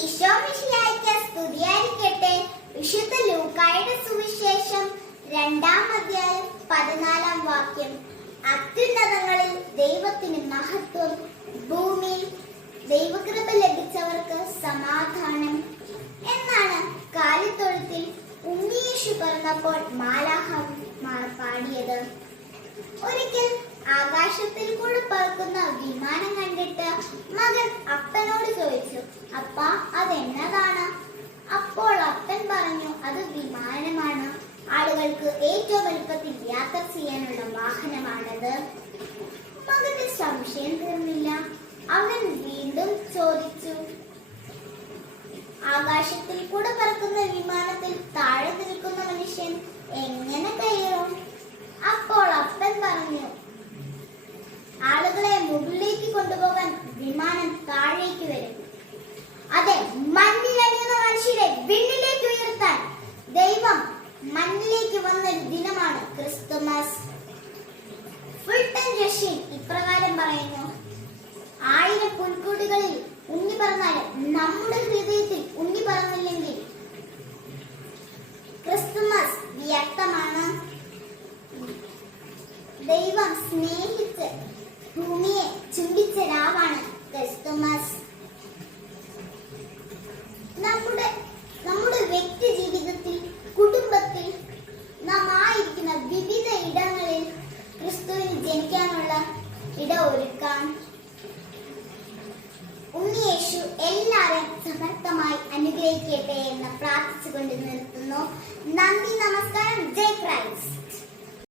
ഈശോമിശിഹായ്ക്ക് സ്തുതിയായിരിക്കട്ടെ. വിശുദ്ധ ലൂക്കായുടെ സുവിശേഷം 2-ാം അധ്യായം 14-ാം വാക്യം. അത്യുന്നതങ്ങളിൽ ദൈവത്തിന് മഹത്വം, ഭൂമിയിൽ ദൈവകൃപ ലഭിച്ചവർക്ക് സമാധാനം എന്നാണ് കാലിത്തൊഴുത്തിൽ ഉണ്ണിയേശു പിറന്നപ്പോൾ മാലാഖമാർ പാടിയത്. ഒരിക്കൽ ആകാശത്തിൽ കൂടെ പറക്കുന്ന വിമാനം കണ്ടിട്ട് മകൻ അപ്പനോട് ചോദിച്ചു, അപ്പാ അതെന്നതാണ്? അപ്പോൾ അപ്പൻ പറഞ്ഞു, അത് വിമാനമാണ്. ആളുകൾക്ക് ഏറ്റവും എളുപ്പത്തിൽ യാത്ര ചെയ്യാനുള്ള വാഹനമാണത്. മകന്റെ സംശയം തീർന്നില്ല. അവൻ വീണ്ടും ചോദിച്ചു, ആകാശത്തിൽ കൂടെ പറക്കുന്ന വിമാനത്തിൽ താഴെ നിൽക്കുന്ന മനുഷ്യൻ എങ്ങനെ കയറും? അപ്പോൾ അപ്പൻ പറഞ്ഞു, ആളുകളെ മുകളിലേക്ക് കൊണ്ടുപോകാൻ വിമാനം താഴേക്ക് വരും. അതെ, മണ്ണിലടിയുന്ന മനുഷ്യരെ വിണ്ണിലേക്ക് ഉയർത്താൻ ദൈവം മണ്ണിലേക്ക് വന്നൊരു ദിനമാണ് ക്രിസ്തുമസ്. ഫുൾട്ടൻ റഷ്യൻ ഇപ്രകാരം പറയുന്നു, 1000 പുൽക്കൂടുകളിൽ ഉണ്ണി പറന്നാലും നമ്മുടെ ഹൃദയത്തിൽ ഉണ്ണി പറന്നില്ലെങ്കിൽ ക്രിസ്തുമസ് വ്യർത്ഥമാണ്. ദൈവം സ്നേഹിച്ച് ഭൂമിയെ ചുംബിച്ച രാവാണ് ക്രിസ്തുമസ്. നമ്മുടെ വ്യക്തി ജീവിതത്തിൽ, കുടുംബത്തിൽ, നാം ആയിരിക്കുന്ന വിവിധ ഇടങ്ങളിൽ ക്രിസ്തുവിന് ജനിക്കാനുള്ള ഇട ഒരുക്കാൻ ഉണ്ണിയേശു എല്ലാവരെയും സമർത്ഥമായി അനുഗ്രഹിക്കട്ടെ എന്ന് പ്രാർത്ഥിച്ചുകൊണ്ട് നിർത്തുന്നു. നന്ദി, നമസ്കാരം. ജയ് ക്രൈസ്റ്റ്.